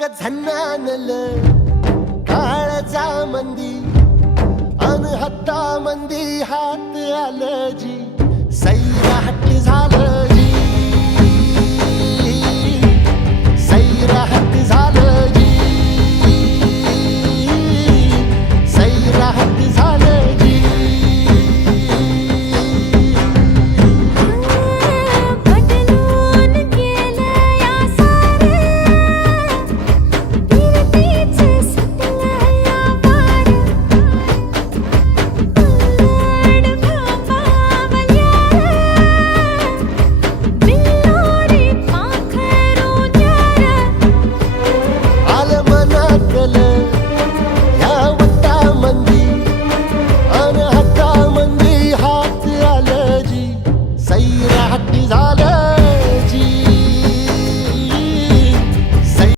ग झन्नानल काळजा मंदी अन हत्ता मंदी हात आलं जी सैरा हट्ट झालं जी सैरा